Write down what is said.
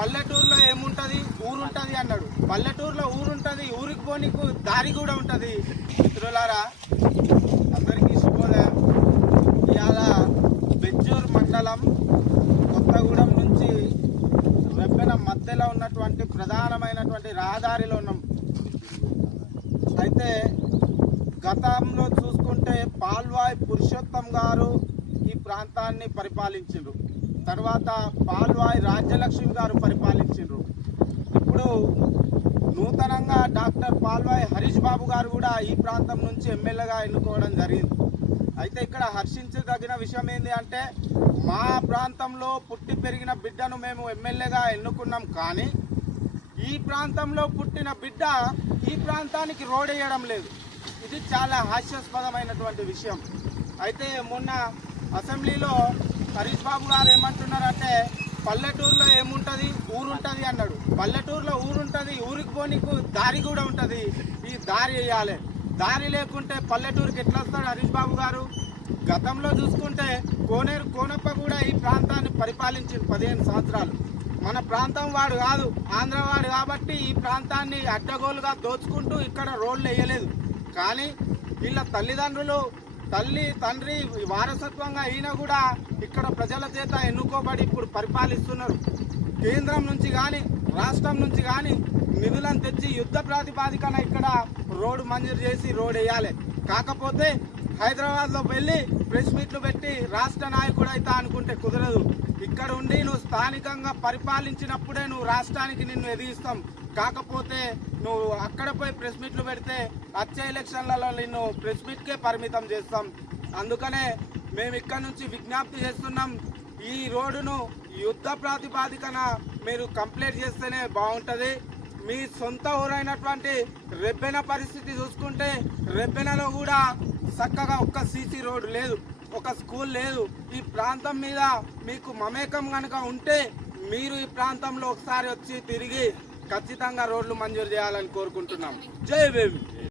పల్లెటూరులో ఏముంటది, ఊరుంటది అన్నాడు. పల్లెటూరులో ఊరుంటది, ఊరికి పోనీకు దారి కూడా ఉంటది. మిత్రులారా, అందరికీ శుభోదయం. ఇవాళ బెజ్జూర్ మండలం కొత్తగూడెం నుంచి రెబ్బెన మధ్యలో ఉన్నటువంటి ప్రధానమైనటువంటి రహదారిలో ఉన్నాం. అయితే గతంలో చూసుకుంటే పాల్వాయి పురుషోత్తం గారు ఈ ప్రాంతాన్ని పరిపాలించారు. తర్వాత పాల్వాయి రాజ్యలక్ష్మి గారు పరిపాలించారు. ఇప్పుడు నూతనంగా డాక్టర్ పాల్వాయి హరీష్ బాబు గారు కూడా ఈ ప్రాంతం నుంచి ఎమ్మెల్యేగా ఎన్నుకోవడం జరిగింది. అయితే ఇక్కడ హర్షించదగిన విషయం ఏంటి అంటే, మా ప్రాంతంలో పుట్టి పెరిగిన బిడ్డను మేము ఎమ్మెల్యేగా ఎన్నుకున్నాం, కానీ ఈ ప్రాంతంలో పుట్టిన బిడ్డ ఈ ప్రాంతానికి రోడ్ వేయడం లేదు. ఇది చాలా హాస్యాస్పదమైనటువంటి విషయం. అయితే మొన్న అసెంబ్లీలో హరీష్ బాబు గారు ఏమంటున్నారంటే, పల్లెటూరులో ఏముంటుంది, ఊరుంటుంది అన్నాడు. పల్లెటూరులో ఊరుంటుంది, ఊరికి పోనీకు దారి కూడా ఉంటుంది. ఈ దారి వేయాలి. దారి లేకుంటే పల్లెటూరుకి ఎట్లా వస్తాడు హరీష్ బాబు గారు? గతంలో చూసుకుంటే కోనేరు కోనప్ప కూడా ఈ ప్రాంతాన్ని పరిపాలించింది 15 సంవత్సరాలు. మన ప్రాంతం వాడు కాదు, ఆంధ్ర వాడు కాబట్టి ఈ ప్రాంతాన్ని అడ్డగోలుగా దోచుకుంటూ ఇక్కడ రోడ్లు వేయలేదు. కానీ వీళ్ళ తల్లిదండ్రులు, తల్లి తండ్రి వారసత్వంగా ఈయన కూడా ఇక్కడ ప్రజల చేత ఎన్నుకోబడి ఇప్పుడు పరిపాలిస్తున్నారు. కేంద్రం నుంచి కానీ రాష్ట్రం నుంచి కానీ నిధులను తెచ్చి యుద్ధ ప్రాతిపాదికన ఇక్కడ రోడ్డు మంజూరు చేసి రోడ్ వేయాలి. కాకపోతే హైదరాబాద్లో వెళ్ళి ప్రెస్ మీట్లు పెట్టి రాష్ట్ర నాయకుడు అయితే అనుకుంటే కుదరదు. ఇక్కడ ఉండి నువ్వు స్థానికంగా పరిపాలించినప్పుడే నువ్వు రాష్ట్రానికి నిన్ను ఎదిగిస్తాం. కాకపోతే నువ్వు అక్కడ పోయి ప్రెస్ మీట్లు పెడితే వచ్చే ఎలక్షన్లలో నిన్ను ప్రెస్ మీట్కే పరిమితం చేస్తాం. అందుకనే మేము ఇక్కడ నుంచి విజ్ఞప్తి చేస్తున్నాం, ఈ రోడ్డును యుద్ధ ప్రాతిపాదికన మీరు కంప్లీట్ చేస్తేనే బాగుంటుంది. మీ సొంత ఊరైనటువంటి రెబ్బెన పరిస్థితి చూసుకుంటే రెబ్బెనలో కూడా చక్కగా ఒక్క సీసీ రోడ్డు లేదు, ఒక స్కూల్ లేదు. ఈ ప్రాంతం మీద మీకు మమేకం కనుక ఉంటే మీరు ఈ ప్రాంతంలో ఒకసారి వచ్చి తిరిగి ఖచ్చితంగా రోడ్లు మంజూరు చేయాలని కోరుకుంటున్నాం. జై భీమ్.